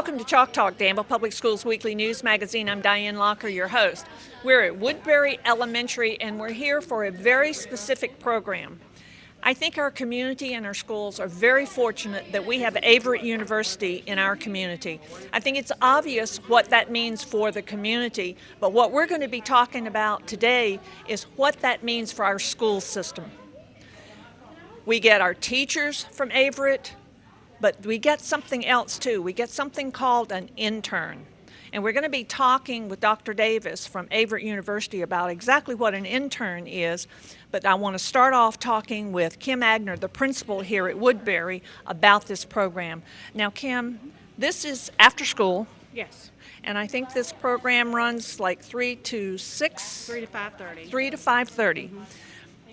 Welcome to Chalk Talk, Danville Public Schools Weekly News Magazine. I'm Diane Locker, your host. We're at Woodberry Elementary, and we're here for a very specific program. I think our community and our schools are very fortunate that we have Averett University in our community. I think it's obvious what that means for the community, but what we're going to be talking about today is what that means for our school system. We get our teachers from Averett, but we get something else too. We get something called an intern. And we're going to be talking with Dr. Davis from Averett University about exactly what an intern is. But I want to start off talking with Kim Agner, the principal here at Woodberry, about this program. Now, Kim, this is after school. Yes. And I think this program runs like 3 to 6? 3 to 5:30. 3 to 5:30.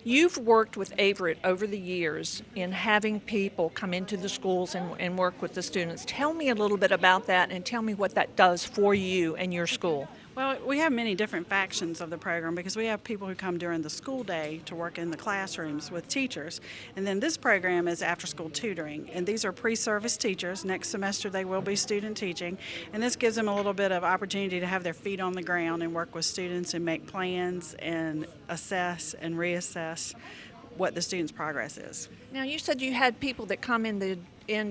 You've worked with Averett over the years in having people come into the schools and work with the students. Tell me a little bit about that and tell me what that does for you and your school. Well, we have many different factions of the program because we have people who come during the school day to work in the classrooms with teachers. And then this program is after-school tutoring. And these are pre-service teachers. Next semester they will be student teaching. And this gives them a little bit of opportunity to have their feet on the ground and work with students and make plans and assess and reassess what the student's progress is. Now, you said you had people that come in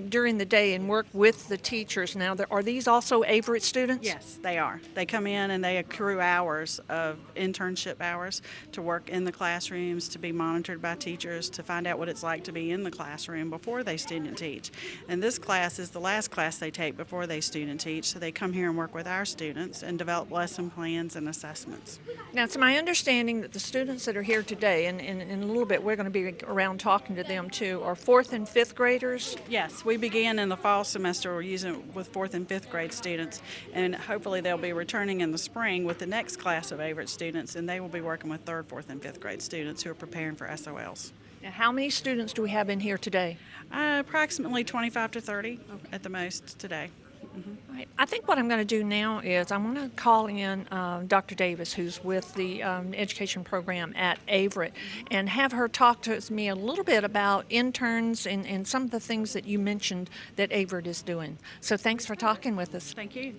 during the day and work with the teachers. Now, are these also Averett students? Yes, they are. They come in and they accrue hours of internship hours to work in the classrooms, to be monitored by teachers, to find out what it's like to be in the classroom before they student teach. And this class is the last class they take before they student teach, so they come here and work with our students and develop lesson plans and assessments. Now, it's my understanding that the students that are here today, and in a little bit we're going to be around talking to them too, are 4th and 5th graders? Yes, we began in the fall semester. We're using it with 4th and 5th grade students, and hopefully they'll be returning in the spring with the next class of Averett students, and they will be working with 3rd, 4th, and 5th grade students who are preparing for SOLs. Now, how many students do we have in here today? Approximately 25 to 30 at the most today. Mm-hmm. Right. I think what I'm going to do now is I'm going to call in Dr. Davis, who's with the education program at Averett, and have her talk to me a little bit about interns and some of the things that you mentioned that Averett is doing. So thanks for talking with us. Thank you.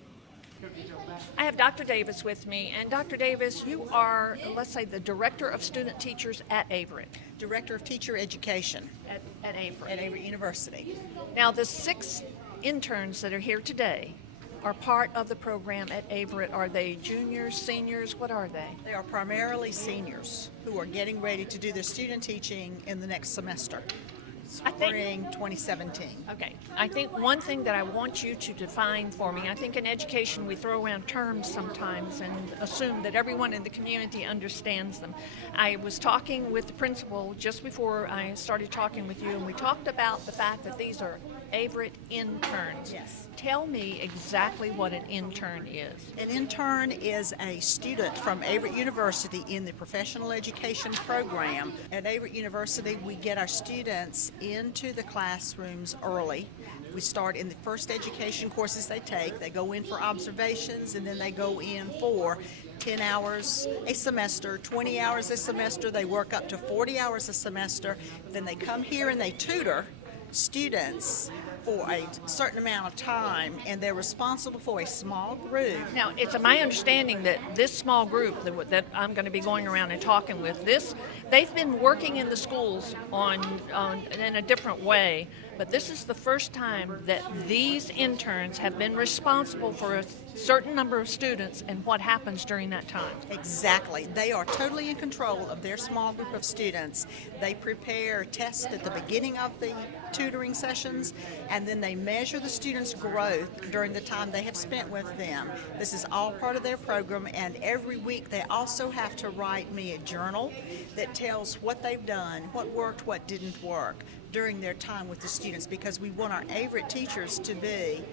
I have Dr. Davis with me, and Dr. Davis, you are, let's say, the Director of Student Teachers at Averett. Director of Teacher Education at Averett. at Averett University. Now, the 6 interns that are here today are part of the program at Averett. Are they juniors, seniors? What are they? They are primarily seniors who are getting ready to do their student teaching in the next semester, spring 2017. Okay. I think one thing that I want you to define for me, I think in education we throw around terms sometimes and assume that everyone in the community understands them. I was talking with the principal just before I started talking with you, and we talked about the fact that these are Averett interns. Yes. Tell me exactly what an intern is. An intern is a student from Averett University in the professional education program. At Averett University, we get our students into the classrooms early. We start in the first education courses they take. They go in for observations, and then they go in for 10 hours a semester, 20 hours a semester. They work up to 40 hours a semester. Then they come here and they tutor students for a certain amount of time, and they're responsible for a small group. Now, it's my understanding that this small group that I'm going to be going around and talking with, they've been working in the schools in a different way, but this is the first time that these interns have been responsible for a certain number of students and what happens during that time. Exactly. They are totally in control of their small group of students. They prepare tests at the beginning of the tutoring sessions, and then they measure the students' growth during the time they have spent with them. This is all part of their program, and every week they also have to write me a journal that tells what they've done, what worked, what didn't work during their time with the students, because we want our Averett teachers to be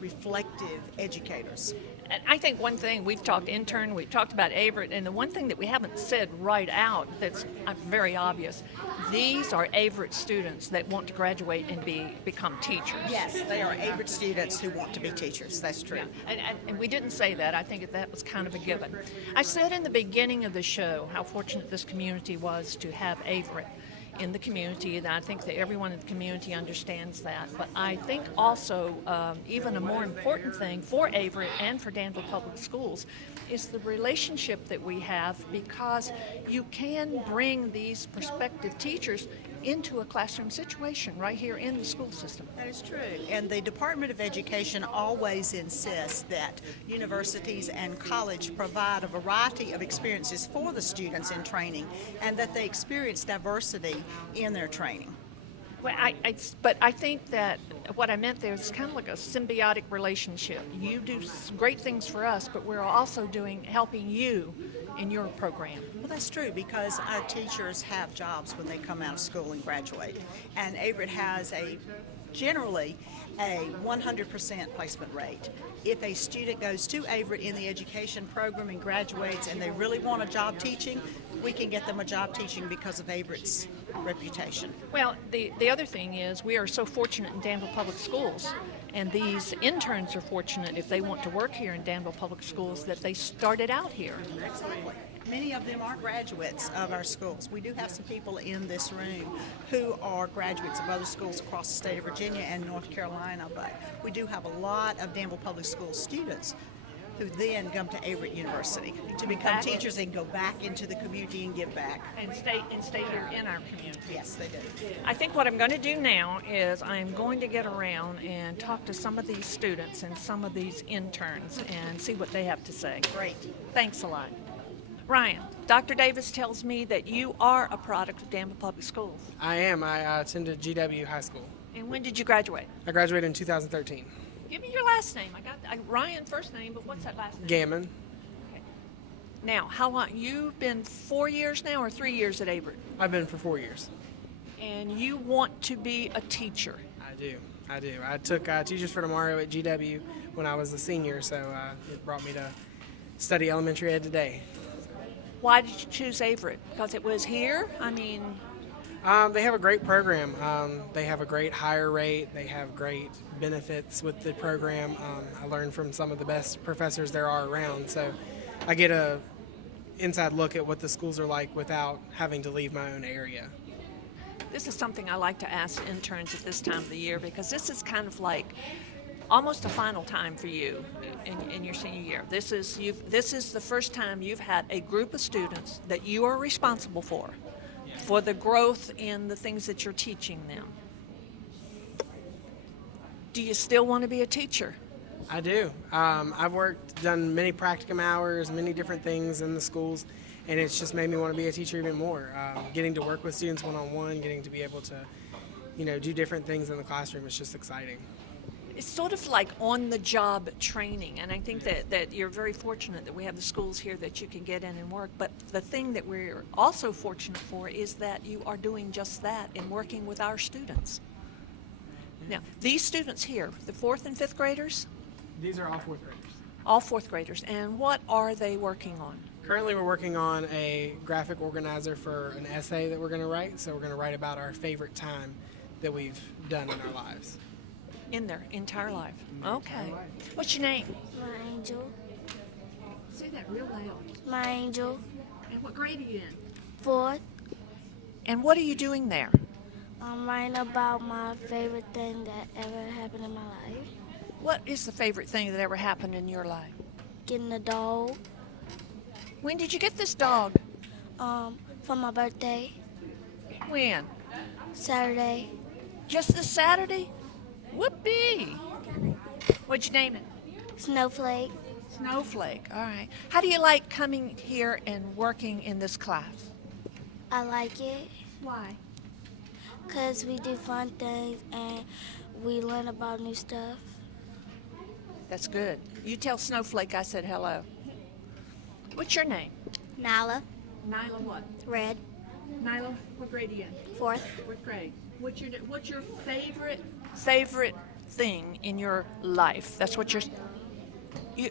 reflective educators. And I think one thing, we've talked about Averett, and the one thing that we haven't said right out that's very obvious, these are Averett students that want to graduate and become teachers. Yes, they are Averett students who want to be teachers. That's true. Yeah. And we didn't say that. I think that was kind of a given. I said in the beginning of the show how fortunate this community was to have Averett. in the community, and I think that everyone in the community understands that. But I think also even a more important thing for Averett and for Danville Public Schools is the relationship that we have, because you can bring these prospective teachers into a classroom situation right here in the school system. That is true. And the Department of Education always insists that universities and college provide a variety of experiences for the students in training, and that they experience diversity in their training. Well, but I think that what I meant there is kind of like a symbiotic relationship. You do great things for us, but we're also helping you in your program. Well, that's true, because our teachers have jobs when they come out of school and graduate. And Averett has generally a 100% placement rate. If a student goes to Averett in the education program and graduates and they really want a job teaching, we can get them a job teaching because of Averett's reputation. Well, the other thing is we are so fortunate in Danville Public Schools, and these interns are fortunate if they want to work here in Danville Public Schools that they started out here. Absolutely. Many of them are graduates of our schools. We do have some people in this room who are graduates of other schools across the state of Virginia and North Carolina, but we do have a lot of Danville Public Schools students who then come to Averett University to become teachers and go back into the community and give back. And stay here in our community. Yes, they do. I think what I'm going to do now is I'm going to get around and talk to some of these students and some of these interns and see what they have to say. Great. Thanks a lot. Ryan, Dr. Davis tells me that you are a product of Danville Public Schools. I am. I attended GW High School. And when did you graduate? I graduated in 2013. Give me your last name. I got Ryan first name, but what's that last name? Gammon. Okay. Now, how long? You've been 4 years now or 3 years at Averett? I've been for 4 years. And you want to be a teacher? I do. I took Teachers for Tomorrow at GW when I was a senior, so it brought me to study elementary ed today. Why did you choose Averett? Because it was here? I mean... They have a great program. They have a great hire rate. They have great benefits with the program. I learned from some of the best professors there are around, so I get a inside look at what the schools are like without having to leave my own area. This is something I like to ask interns at this time of the year, because this is kind of like almost a final time for you in your senior year. This is the first time you've had a group of students that you are responsible for the growth in the things that you're teaching them. Do you still want to be a teacher? I do. I've done many practicum hours, many different things in the schools, and it's just made me want to be a teacher even more. Getting to work with students one-on-one, getting to be able to, do different things in the classroom is just exciting. It's sort of like on-the-job training, and I think that you're very fortunate that we have the schools here that you can get in and work. But the thing that we're also fortunate for is that you are doing just that in working with our students. Now, these students here, the 4th and 5th graders? These are all 4th graders. All 4th graders. And what are they working on? Currently, we're working on a graphic organizer for an essay that we're going to write. So we're going to write about our favorite time that we've done in our lives. In their entire life. Okay. What's your name? My angel. Say that real loud. My angel. And what grade are you in? 4th. And what are you doing there? I'm writing about my favorite thing that ever happened in my life. What is the favorite thing that ever happened in your life? Getting a dog. When did you get this dog? For my birthday. When? Saturday. Just this Saturday? Whoopee! What'd you name it? Snowflake. Snowflake. All right. How do you like coming here and working in this class? I like it Why? because we do fun things and we learn about new stuff. That's good. You tell Snowflake I said hello. What's your name? Nala. Nyla what? Red. Nyla, what grade are you in? 4th. 4th grade. What's your favorite thing in your life? That's what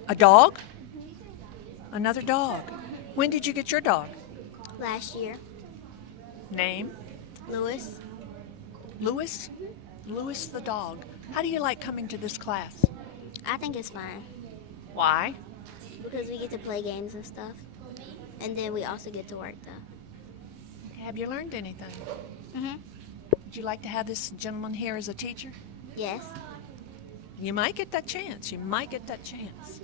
a dog? Another dog. When did you get your dog? Last year. Name? Lewis. Lewis? Lewis the dog. How do you like coming to this class? I think it's fun Why? because we get to play games and stuff. And then we also get to work though. Have you learned anything? Mm-hmm. Would you like to have this gentleman here as a teacher? Yes. You might get that chance. You might get that chance.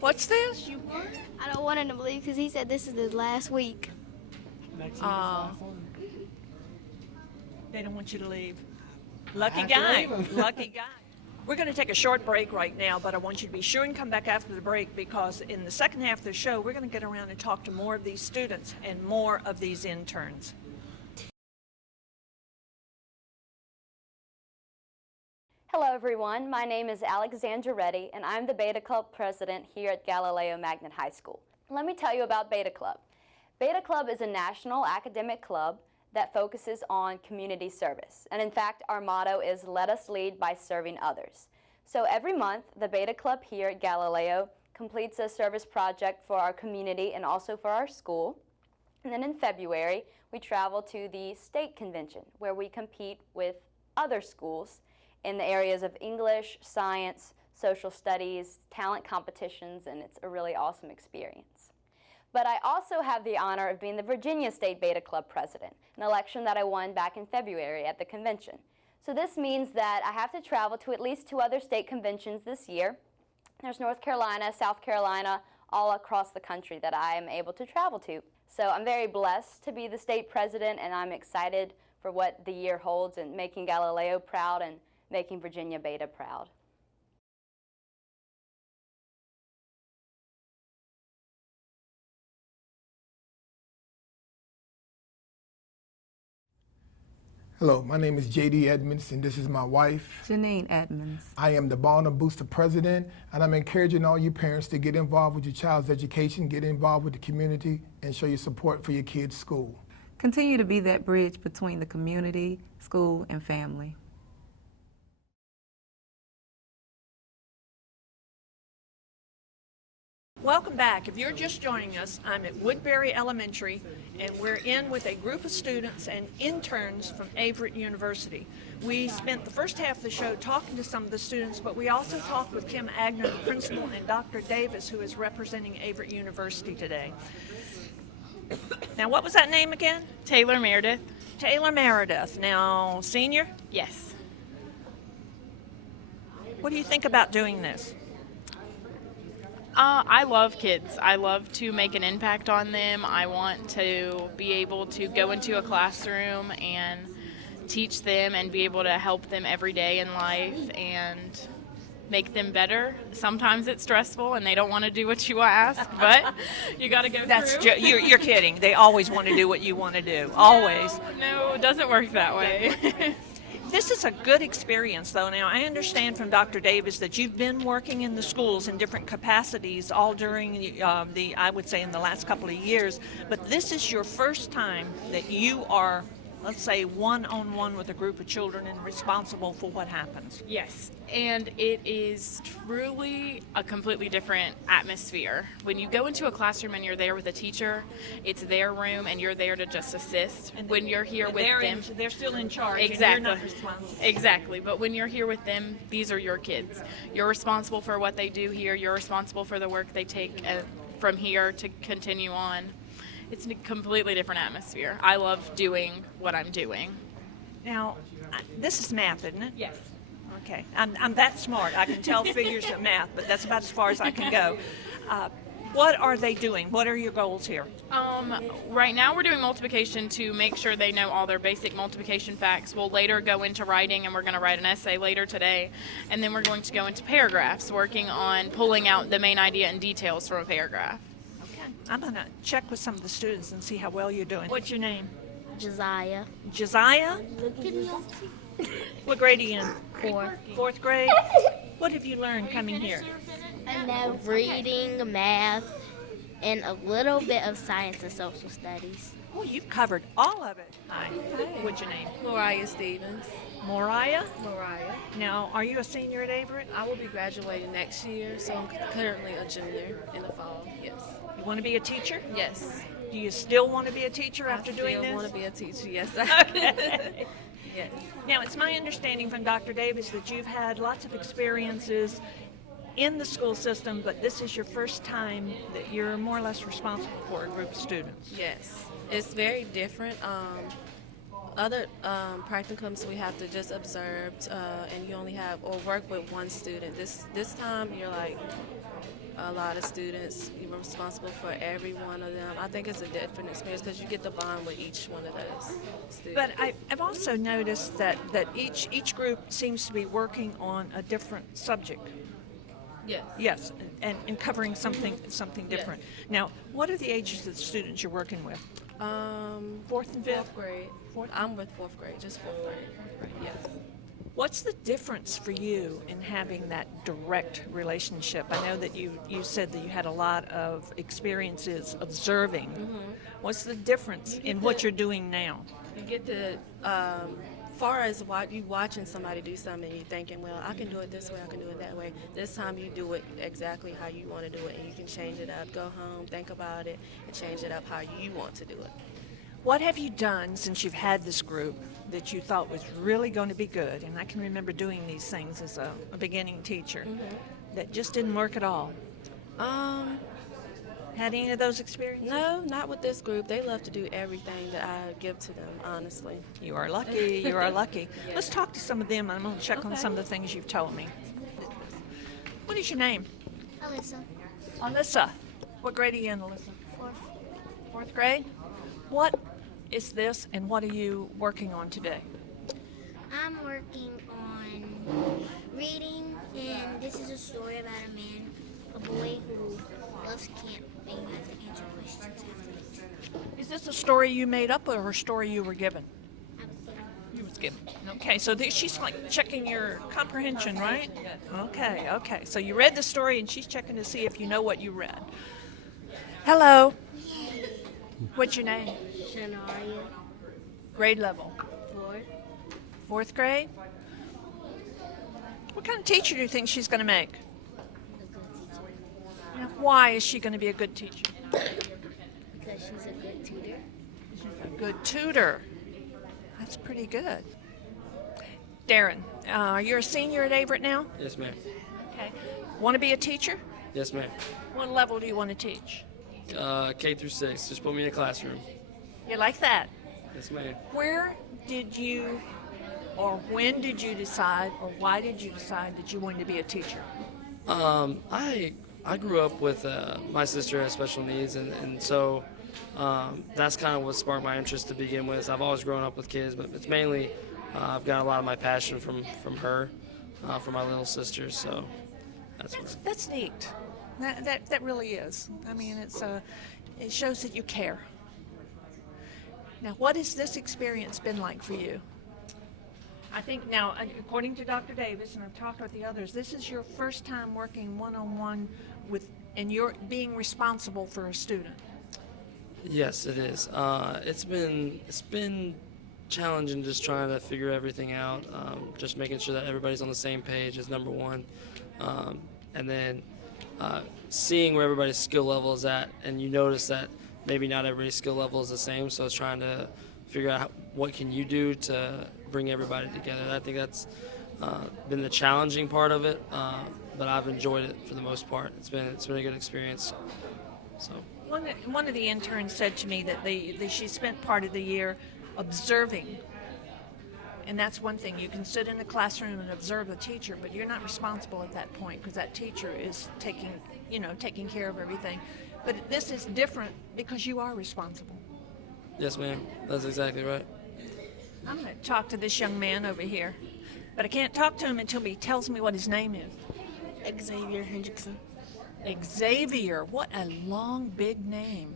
What's this? You what? I don't want him to leave because he said this is his last week. They don't want you to leave. Lucky guy. Lucky guy. We're going to take a short break right now, but I want you to be sure and come back after the break because in the second half of the show, we're going to get around and talk to more of these students and more of these interns. Hello everyone, my name is Alexandra Reddy and I'm the Beta Club president here at Galileo Magnet High School. Let me tell you about Beta Club. Beta Club is a national academic club that focuses on community service. And in fact, our motto is let us lead by serving others. So every month, the Beta Club here at Galileo completes a service project for our community and also for our school. And then in February, we travel to the state convention where we compete with other schools in the areas of English, science, social studies, talent competitions, and it's a really awesome experience. But I also have the honor of being the Virginia State Beta Club president, an election that I won back in February at the convention. So this means that I have to travel to at least 2 other state conventions this year. There's North Carolina, South Carolina, all across the country that I am able to travel to. So I'm very blessed to be the state president, and I'm excited for what the year holds and making Galileo proud and making Virginia Beta proud. Hello, my name is J.D. Edmonds, and this is my wife, Janine Edmonds. I am the Barnum Booster President, and I'm encouraging all you parents to get involved with your child's education, get involved with the community, and show your support for your kids' school. Continue to be that bridge between the community, school, and family. Welcome back. If you're just joining us, I'm at Woodberry Elementary, and we're in with a group of students and interns from Averett University. We spent the first half of the show talking to some of the students, but we also talked with Kim Agner, the principal, and Dr. Davis, who is representing Averett University today. Now, what was that name again? Taylor Meredith. Taylor Meredith. Now, senior? Yes. What do you think about doing this? I love kids. I love to make an impact on them. I want to be able to go into a classroom and teach them and be able to help them every day in life and make them better. Sometimes it's stressful and they don't want to do what you ask, but you got to go through. You're kidding. They always want to do what you want to do. Always. No, it doesn't work that way. This is a good experience, though. Now, I understand from Dr. Davis that you've been working in the schools in different capacities all during I would say, in the last couple of years. But this is your first time that you are, let's say, one-on-one with a group of children and responsible for what happens. Yes, and it is truly a completely different atmosphere. When you go into a classroom and you're there with a teacher, it's their room and you're there to just assist. And when you're here with them, they're still in charge. Exactly. And you're not responsible. Exactly, but when you're here with them, these are your kids. You're responsible for what they do here. You're responsible for the work they take from here to continue on. It's a completely different atmosphere. I love doing what I'm doing. Now, this is math, isn't it? Yes. Okay. I'm that smart. I can tell figures of math, but that's about as far as I can go. What are they doing? What are your goals here? Right now we're doing multiplication to make sure they know all their basic multiplication facts. We'll later go into writing, and we're going to write an essay later today. And then we're going to go into paragraphs, working on pulling out the main idea and details from a paragraph. I'm going to check with some of the students and see how well you're doing. What's your name? Josiah. Josiah? What grade are you in? 4. 4th grade? What have you learned coming here? I know reading, math, and a little bit of science and social studies. Oh, you've covered all of it. Hi. What's your name? Mariah Stevens. Moriah? Mariah. Now, are you a senior at Averett? I will be graduating next year, so I'm currently a junior in the fall. Yes. You want to be a teacher? Yes. Do you still want to be a teacher after doing I this? still want to be a teacher, yes. Okay. Yes. Now, it's my understanding from Dr. Davis that you've had lots of experiences in the school system, but this is your first time that you're more or less responsible for a group of students. Yes, it's very different. Other practicums we have to just observe, and you only have or work with one student. This time you're like a lot of students. You're responsible for every one of them. I think it's a different experience because you get to bond with each one of those students. But I've also noticed that each group seems to be working on a different subject. Yes. Yes, and covering something different. Now, what are the ages of the students you're working with? Fourth and fifth? Fourth grade. I'm with fourth grade, just fourth grade. Yes. What's the difference for you in having that direct relationship? I know that you said that you had a lot of experiences observing. What's the difference in what you're doing now? You get to, far as you watching somebody do something, you're thinking, well, I can do it this way, I can do it that way. This time you do it exactly how you want to do it, and you can change it up. Go home, think about it, and change it up how you want to do it. What have you done since you've had this group that you thought was really going to be good? And I can remember doing these things as a beginning teacher that just didn't work at all. Had any of those experiences? No, not with this group. They love to do everything that I give to them, honestly. You are lucky. You are lucky. Let's talk to some of them. I'm going to check on some of the things you've told me. What is your name? Alyssa. Alyssa. What grade are you in, Alyssa? Fourth grade? What is this, and what are you working on today? I'm working on reading, and this is a story about a boy who loves camping. You have to answer questions afterwards. Is this a story you made up or a story you were given? You was given. Okay, so she's like checking your comprehension, right? Okay. So you read the story, and she's checking to see if you know what you read. Hello. What's your name? Shanaria. Grade level? Fourth grade? What kind of teacher do you think she's going to make? Now, why is she going to be a good teacher? Because she's a good tutor. She's a good tutor. That's pretty good. Darren, you're a senior at Averett now? Yes, ma'am. Okay. Want to be a teacher? Yes, ma'am. What level do you want to teach? K through 6. Just put me in a classroom. You like that? Yes, ma'am. Where did you, or when did you decide, or why did you decide that you wanted to be a teacher? I grew up with my sister has special needs, and so that's kind of what sparked my interest to begin with. I've always grown up with kids, but it's mainly I've got a lot of my passion from her, from my little sister. So that's neat. That really is. I mean, it shows that you care. Now, what has this experience been like for you? I think now, according to Dr. Davis, and I've talked with the others, this is your first time working one-on-one with, and you're being responsible for a student. yes, it is. It's been challenging just trying to figure everything out. Just making sure that everybody's on the same page is number one, and then seeing where everybody's skill level is at, and you notice that maybe not everybody's skill level is the same, so it's trying to figure out what can you do to bring everybody together. I think that's been the challenging part of it, but I've enjoyed it for the most part. It's been a good experience. So one of the interns said to me that she spent part of the year observing. And that's one thing. You can sit in the classroom and observe the teacher, but you're not responsible at that point because that teacher is taking care of everything. But this is different because you are responsible. yes, ma'am. That's exactly right. I'm going to talk to this young man over here, but I can't talk to him until he tells me what his name is. Xavier Hendrickson. Xavier. What a long, big name.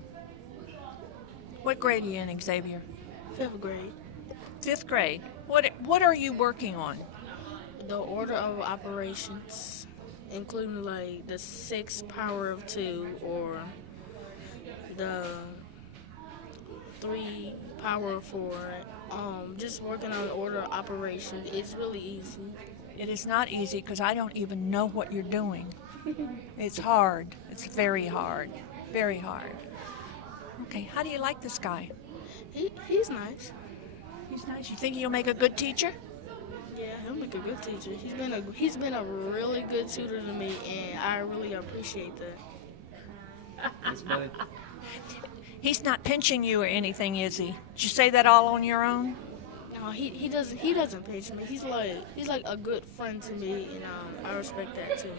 What grade are you in, Xavier? 5th grade. 5th grade. What are you working on? The order of operations, including like the 6 power of 2 or the 3 power of 4. Just working on the order of operations. It's really easy. It is not easy because I don't even know what you're doing. It's hard. It's very hard. Very hard. Okay, how do you like this guy? He's nice. He's nice. You think he'll make a good teacher? Yeah, he'll make a good teacher. He's been a really good tutor to me, and I really appreciate that. That's funny. He's not pinching you or anything, is he? Did you say that all on your own? No, he doesn't pinch me. He's like a good friend to me, and I respect that too.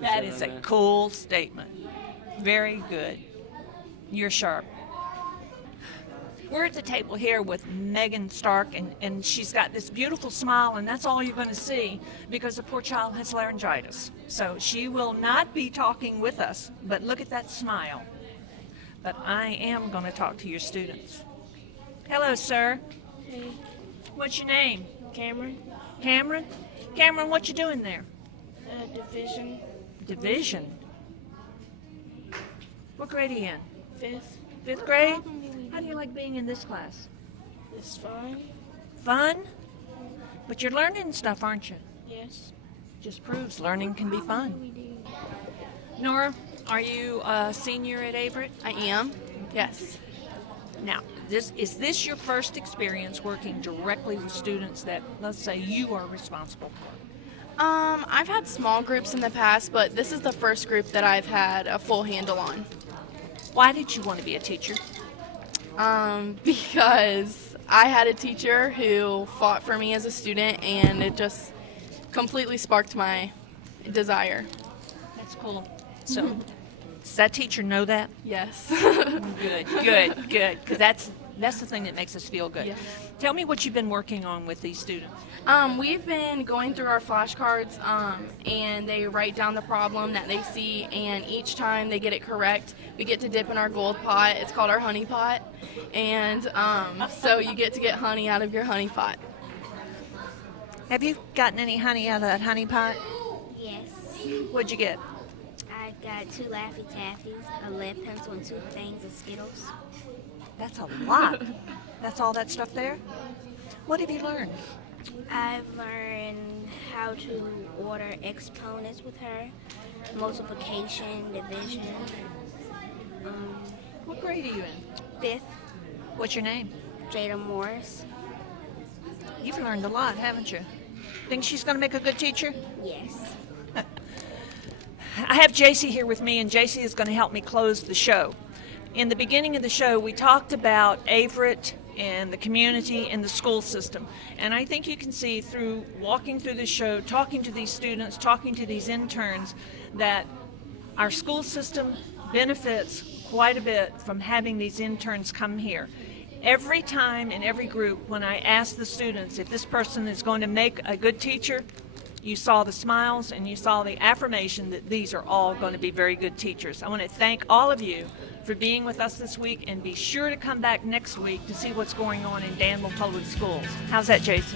That is a cool statement. Very good. You're sharp. We're at the table here with Megan Stark, and she's got this beautiful smile, and that's all you're going to see because the poor child has laryngitis. So she will not be talking with us, but look at that smile. But I am going to talk to your students. Hello, sir. Hey, What's your name? Cameron, Cameron? Cameron, what you doing there? division Division. What grade are you in? 5th. Fifth grade? How do you like being in this class? It's fine. Fun? But you're learning stuff, aren't you? Yes. Just proves learning can be fun. Norah, are you a senior at Averett? I am. Yes. Now, is this your first experience working directly with students that, let's say, you are responsible for? I've had small groups in the past, but this is the first group that I've had a full handle on. Why did you want to be a teacher? Because I had a teacher who fought for me as a student, and it just completely sparked my desire. That's cool. So, does that teacher know that? Yes. Good. Because that's the thing that makes us feel good. Yes. Tell me what you've been working on with these students. We've been going through our flashcards, and they write down the problem that they see, and each time they get it correct, we get to dip in our gold pot. It's called our honey pot, and so you get to get honey out of your honey pot. Have you gotten any honey out of that honey pot? Yes. What'd you get? I got 2 Laffy Taffies, a lead pencil, and 2 things of Skittles. That's a lot. That's all that stuff there? What have you learned? I've learned how to order exponents with her, multiplication, division. What grade are you in? 5th, What's your name? Jada Morris. You've learned a lot, haven't you? Think she's going to make a good teacher? Yes. I have JC here with me, and JC is going to help me close the show. In the beginning of the show, we talked about Averett and the community and the school system. And I think you can see through walking through the show, talking to these students, talking to these interns, that our school system benefits quite a bit from having these interns come here. Every time in every group, when I ask the students if this person is going to make a good teacher, you saw the smiles and you saw the affirmation that these are all going to be very good teachers. I want to thank all of you for being with us this week, and be sure to come back next week to see what's going on in Danville Public Schools. How's that, JC?